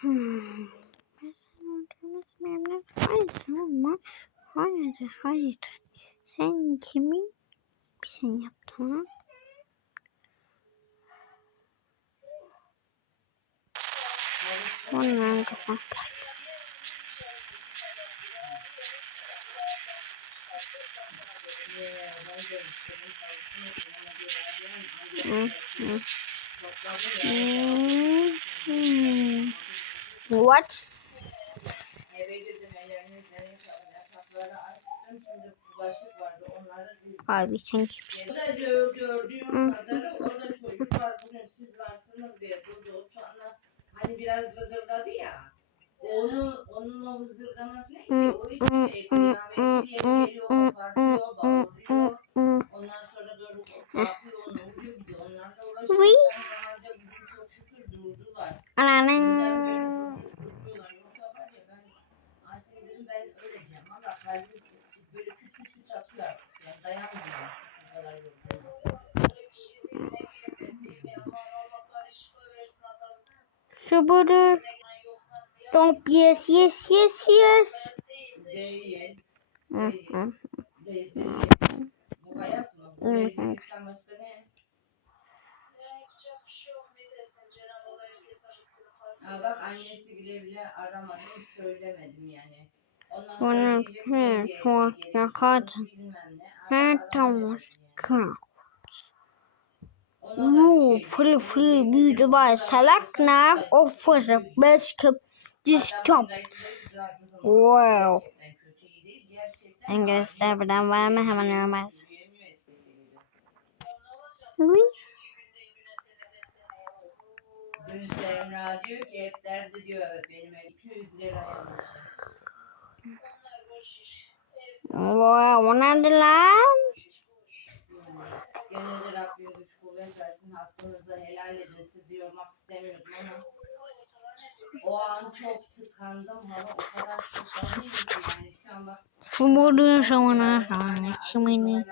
Hmm. Ben seni öldürmez memnun. Hayır ama. Hayır hayır. Sen kimin bir şey yaptın ha? Onların kafa. Hı, hı. Hmm, dizdim. Abi sen kim? O da gör- gördüğüm kadarı o da çocuklar bugün siz varsınız diye burada oturanlar hani biraz gıdırdadı ya. Onu, onun o hızırdaması neydi? O hiç şey, kıyameti diye geliyor, kopartıyor, bağırıyor. Ondan sonra doğru kalkıyor, onu vuruyor. Bir de onlarla uğraşıyor. Uy. Normalde bugün çok şükür durdular. Ananın. Şuburu. Don't yes yes yes yes. Hı. Bak annesi bile bile aramadım söylemedim yani. Ondan Onun diyecek, hı, ne diye çok şey yakın. bilmem ne. move free free view by select nav offers the best discount. Wow. I'm gonna stop it Why am I having a mess? Müşterine diyor ki hep istemiyordum ama o an çok tıkandım hava o kadar tıkanıydı ki yani şu an bak Şuburu şamana şamana şamana.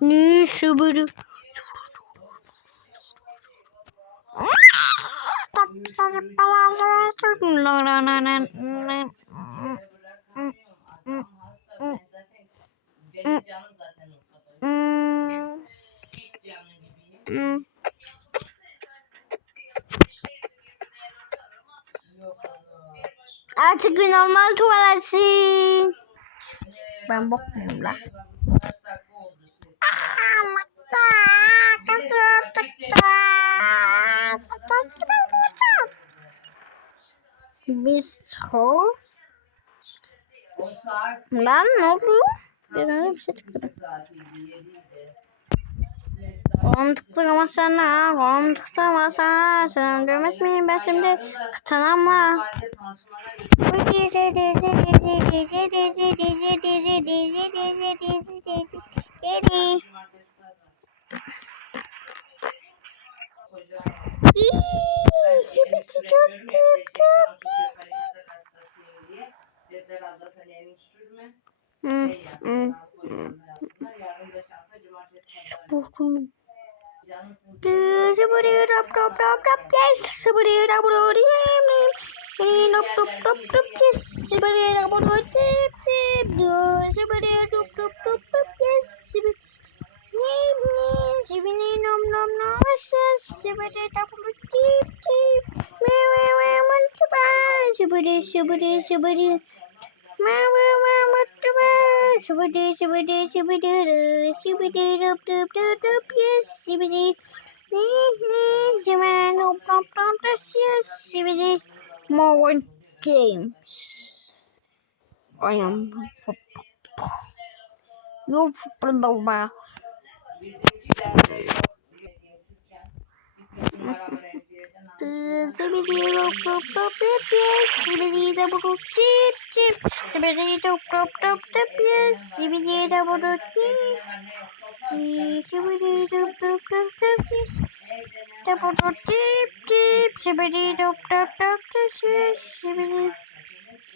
Ne? Benim canım zaten o kadar. Hmm, Hiç canlı gibiyim. Hmm. Artık bir normal tuvaletsin. Ben bakmıyorum ses? Bistro. Lan ne oldu? Bir şey çıktı. Saatiydi, yediydi. Kolum tutturamazsana, kolum tutturamazsana. Sen öldürmez miyim ben şimdi? Katanama. Market pansuman'a top টপ টপ ইয়েস শিবরে রাবণ রিম রিম নপ টপ টপ টপ ইয়েস শিবরে রাবণ চিপ চিপ শিবরে টপ টপ টপ টপ ইয়েস শিবরে নিম নিম শিবরে নম নম নম শিবরে রাবণ চিপ চিপ মে মে মে মন চুপা শিবরে শিবরে শিবরে মা মা মা মটবা শিবরে শিবরে শিবরে শিবরে রূপ রূপ রূপ রূপ ইয়েস শিবরে rup rup rup yes Double rup chip chip Shibbity doop doop doop doop shish. Double doop deep deep. Shibbity doop doop doop doop shish. Shibbity.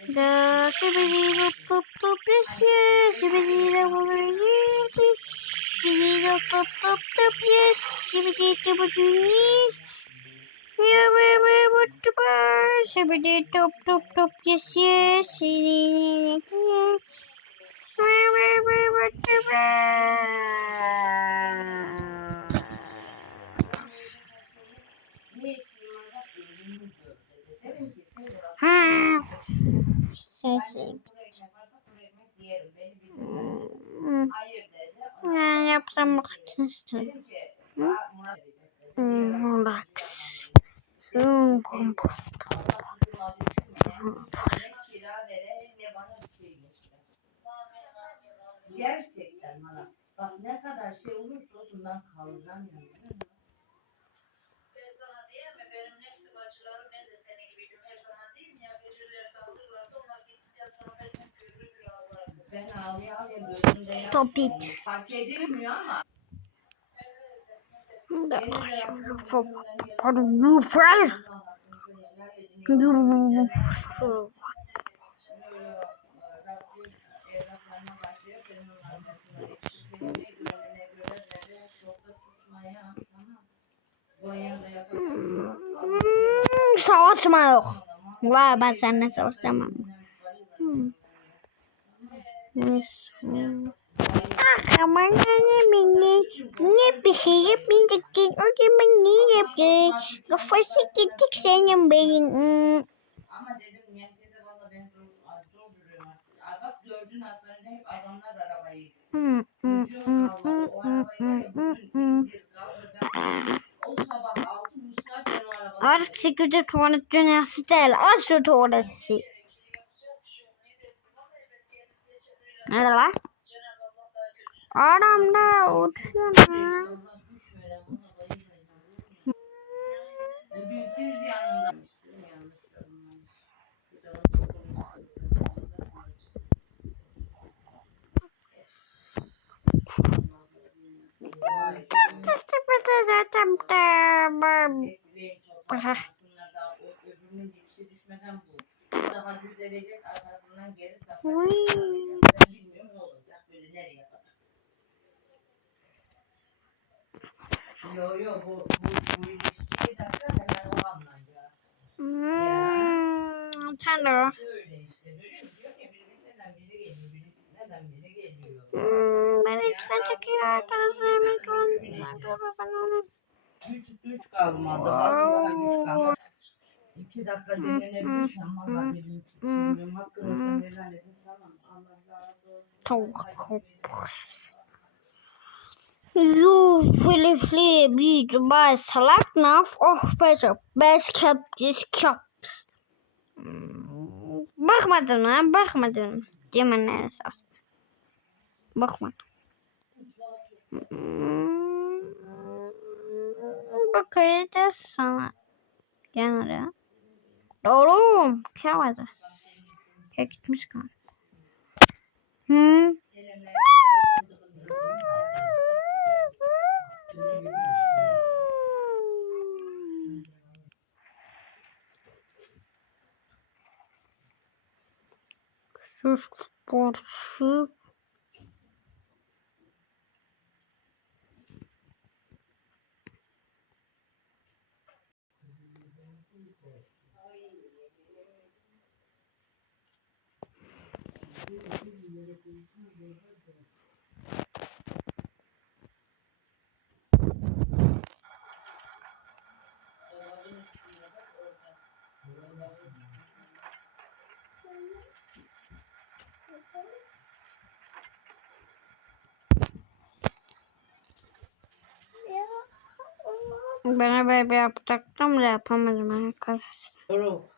The shibbity doop doop doop doop shish. Shibbity double doop doop. Shibbity doop doop doop doop shish. Shibbity double doop. Yeah, where where what to go? Shibbity doop doop doop yes yes. Shibbity. Ha. Hmm. Dedi. Ondan Ben sonra yapsam dedim ki- bakın istedim. Dedim ki "Aa, Murat verecek dedi. Hmm, bak. Hmm, ki, pom pom. Allah kutuma düşmeye, ne kira vere ne bana bir şey göster. Gerçekten bana. Bak ne kadar şey olursa olsun ben kaldıramıyorum. Ben sana diyeyim mi? Benim nefsi bacılarım ben de senin gibiydim. Her zaman değil mi ya? Geceler kaldırırlardı. Onlar gittikten sonra ben hep gürür gürür ağlardım. Ben ağlaya ağlaya gözümde Stop it. Fark edilmiyor ama. Da benim de yaptığım çok gözümden yalan pardon you fresh. Allah hakkınızı helal edin. You Rabbim evlatlarına başlıyor, senin onların başına eksikliğine, güvenine göre böyle çok da tutmaya sana. Bu ayarda yapacaksın. Hmm, savaşma yok. Vay ben seninle savaşamam. Hmm. Hmm. Ah aman annemin ne bir şey yapmayacaktın o zaman ne yaptın? Kafası gittik senin beyin. Hmm. Ama dedim niyette de valla ben zor, zor duruyorum artık. Aa, Bak gördün hastanede hep adamlar arabayı. Hmm, hmm, hmm, hmm, hmm, bugün hmm. indir kaldır. Ben o sabah Artık sekreter tuvalet dünyası değil. Şu tuvaleti. Şey. Nerede lan? Cenab-ı Allah daha kötü. De toparlansınlar daha o öbürünün dipsi düşmeden bu. Daha düzelecek arkasından geri. Uy. Ben bilmiyorum ne olacak böyle nereye kadar. Yo yo bu bu bu ilişkiyi dakika hemen o anlayacak. Hmm, sen de. Öyle işte? Diyor ya birbirinden biri geliyor, biri neden biri geliyor. Hmm, ben lütfen çekiyor arkadaşlarım. Ben onu. Güç güç kalmadı. Vallahi güç kalmadı. İki dakika dinlenebilirsem valla benim için. Hakkınızı helal edin. Tamam. Allah razı olsun. Çok You Filipli bir Dubai salak naf oh beso best kept this kept. Hmm, Bakmadın mı? Bakmadın mı? Yemin ne esas? Bakmadım. Bakacağız sana. Gel oraya. Oğlum. Gelmedi. Ya gitmiş kan. Hmm. Sus sporcu. Ben böyle yapacaktım da yapamadım arkadaşlar.